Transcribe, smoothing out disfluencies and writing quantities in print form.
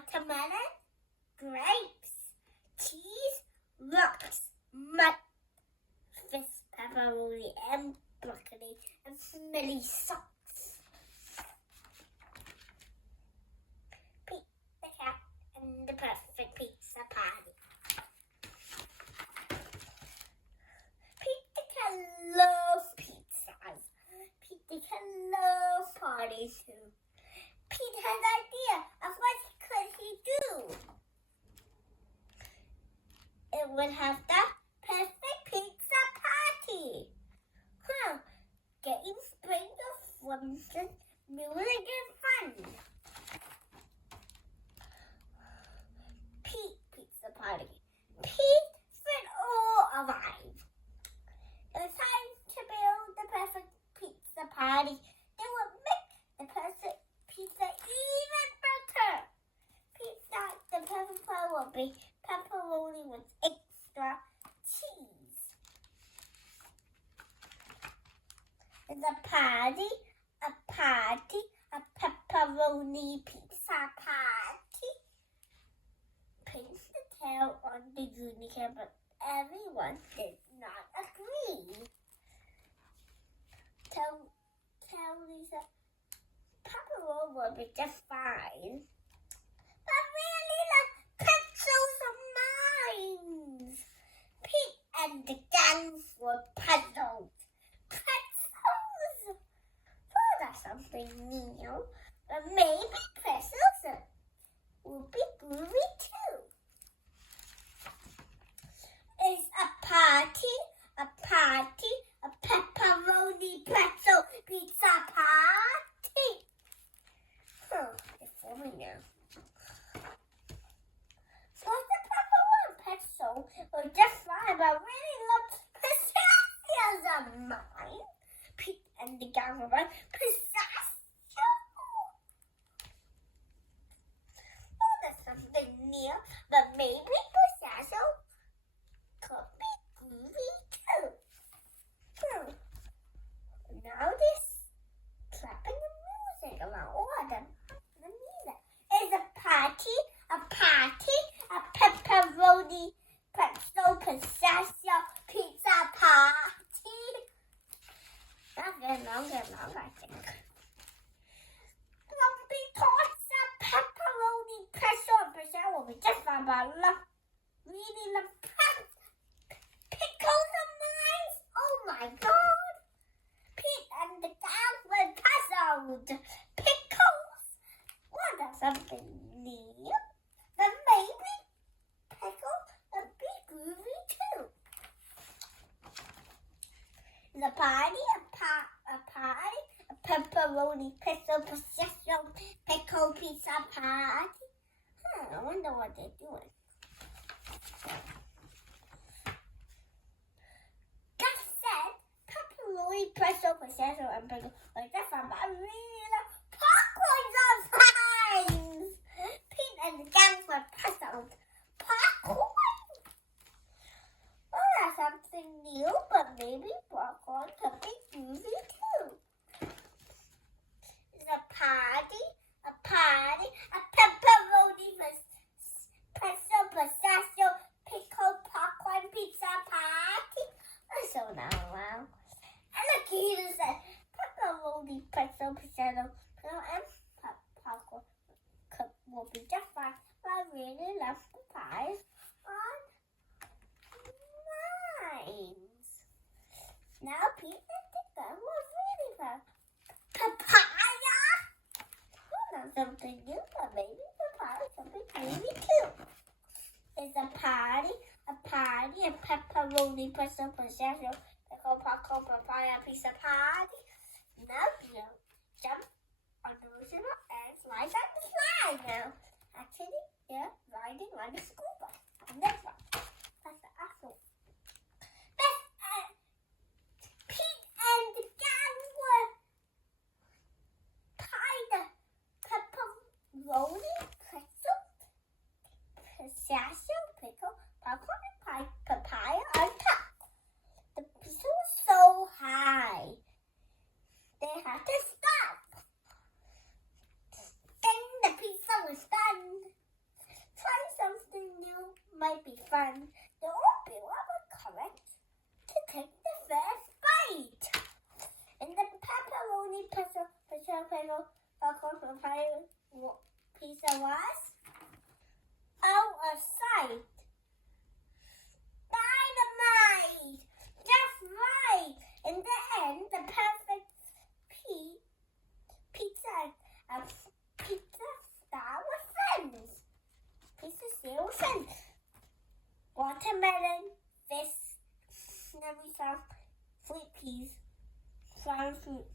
watermelon, grapes, cheese, rocks, mud, fish, pepperoni, and broccoli, and smelly socks. Pete the cat and the perfect pizza party. Pete the cat loves pizzas. Pete the cat loves parties too. Pete has an idea of what could he do. It would have the perfect pizza party. Getting spring of fun, music and fun. Pete Pizza Party. Pete will all arrive. It's time to build the perfect pizza party. They will make the perfect pizza even better. The perfect pie will be pepperoni with extra cheese. It's a pepperoni pizza party. Pinch the tail on the unicorn, but everyone did not agree. Tell Lisa, pepperoni will be just fine. But really, the pretzels are mine. Pete and the gang were puzzled. Pretzels? Well, that's something new. But maybe pretzels will be groovy too. It's a pepperoni pretzel pizza party. It's forming now. So the pepperoni pretzel will just fine, but really love pistachios are mine. Pete and the gang were like, pistachio? Oh, that's something new, but maybe pistachio could be groovy too. Now this clapping the music around all of them. It's a pepperoni pretzel pistachio pizza party. That's getting longer, I think. Lumpy tots of pepperoni pretzel and pistachio will be just fine, but I love reading the pickles of mine. Oh my God! Pete and the gang were puzzled. Pickles? What is something new? Then maybe pickles would be groovy too. The party, a pepperoni pretzel pistachio pickle pizza party. I wonder what they're doing. Gus said pepperoni pretzel pistachio and pickle were different, but I really love popcorns on fries. Pete and the gang were puzzled. Popcorn? Well, that's something new, but maybe popcorn could be groovy too. It's a pepperoni pretzel pistachio pickle popcorn pizza party. So now, wow. And the kid said pepperoni pretzel pistachio and popcorn will be just fine. But I really love the pies on mines. Now Pete and the gang were really fun. Papaya? Well, not something new, but maybe papaya could be groovy too. It's a pepperoni pretzel pistachio pickle popcorn papaya pizza party. Now you jump on the original and slide on the slide now. Actually, they're riding like a school bus. And that's one. That's the actual. Pete and the gang were pie the pepperoni pretzel pistachio pickle popcorn and papaya on top. The pizza was so high. They had to stop. Then the pizza was done. might be fun. There won't be rubber correct to take the first bite. And the pepperoni pizza pizza was out of sight. Dynamite! Just right! In the end, the perfect pizza star with friends. Pizza star with friends. Watermelon, fish, snowy sauce, sweet peas, flower fruit.